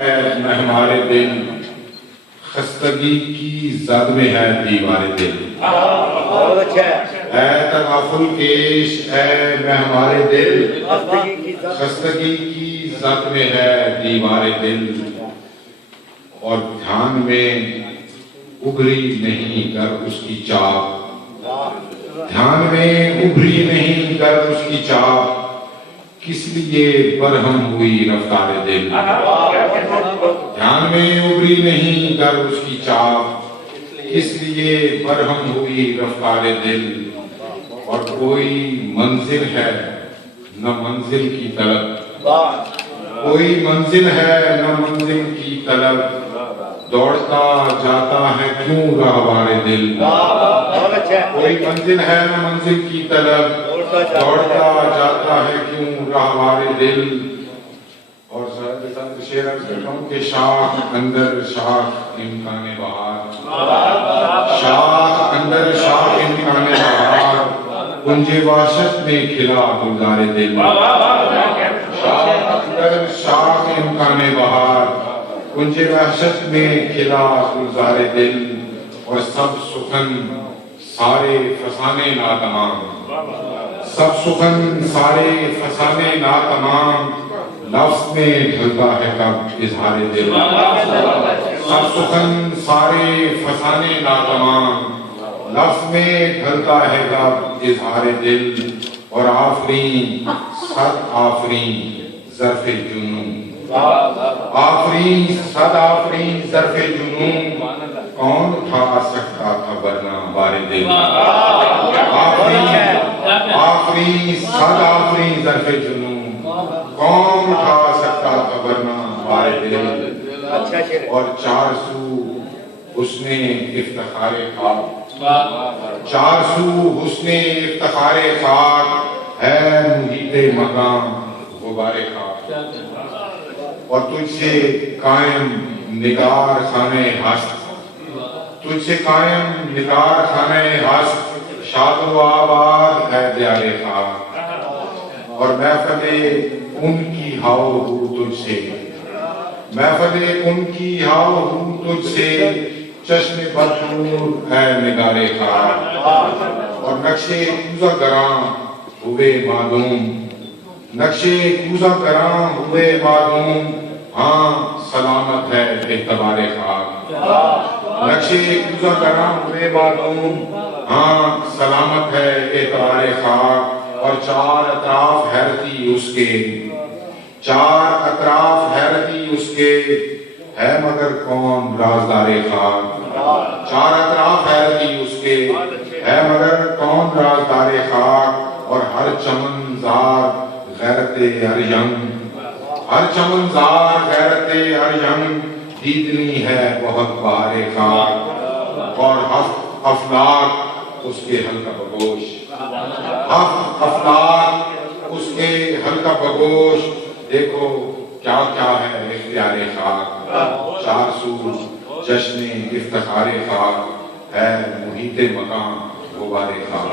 میں ہمارے دل خستگی کی زد میں ہے دیوار دل. اے تغافل کیش اے میں ہمارے دل خستگی کی زد میں ہے دیوار دل. اور دھیان میں ابھری نہیں کر اس کی چاک, دھیان میں ابھری نہیں کر اس کی چاک, کس لیے برہم ہوئی رفتار دل. دھیان میں ابھری نہیں کر اس کی چاک, کس لیے برہم ہوئی رفتار دل. اور کوئی منزل ہے نہ منزل کی طلب, کوئی منزل ہے نہ منزل کی طلب, دوڑتا جاتا ہے کیوں راہوار دل. کوئی منزل ہے نہ منزل کی طلب, دوڑتا جاتا ہے کیوں راہوار دل. اور شعر عرض کرتا ہوں کہ شاخ اندر شاخ امکان بہار, شاخ اندر شاخ امکان بہار, کنج وحشت میں کھلا گلزار دل. شاخ اندر شاخ امکان بہار, کنج وحشت میں کھلا گلزار دل. اور سب سخن سارے فسانے ناتمام, سب سخن سارے فسانے ناتمام, لفظ میں ڈھلتا ہے کب اظہار دل. سب سخن سارے فسانے ناتمام, لفظ میں ڈھلتا ہے کب اظہار دل. اور آفرین صد آفرین ظرف جنون, آفرین صد آفرین ظرف جنون, کون اٹھا سکتا تھا ورنہ بار دل. آفرین صد آفرین ظرف جنون, کون اٹھا سکتا تھا ورنہ بار دل. اور چار سو حسن افتخار خاک, چار سو حسن افتخار خاک, ہے محیط مقام غبار خاک. اور تجھ سے قائم نگار خانہ ہست, تجھ سے قائم نگار خانہ ہست, شاد و آباد ہے دیار خاک. اور محفل ان کی ہاؤ ہو تجھ سے, محفل ان کی ہاؤ ہو تجھ سے, چشم بدنور ہے نگار خاک. اور نقشے کوزہ گراں ہوئے معلوم, نقشے کوزہ گراں ہوئے معلوم, ہاں سلامت ہے اعتبار خاک. نقشے کوزہ گراں ہوئے معلوم, ہاں سلامت ہے اعتبار خاک. اور چار اطراف حیرتی اس کے, چار اطراف حیرتی اس کے, ہے مگر کون رازدار خاک. چار اطراف حیرتی اس کے, ہے مگر کون رازدار خاک. اور ہر چمن زار غیرت اریم, ہر چمن زار غیرت اریم, دیدنی ہے بہت بہار خاک. اور ہفت افلاک اس کے حلقہ بگوش, ہفت افلاک اس کے حلقہ بگوش, دیکھو کیا کیا ہے اختیار خاک. چار سو جشن افتخار خاک, ہے محیط مقام غبار خاک.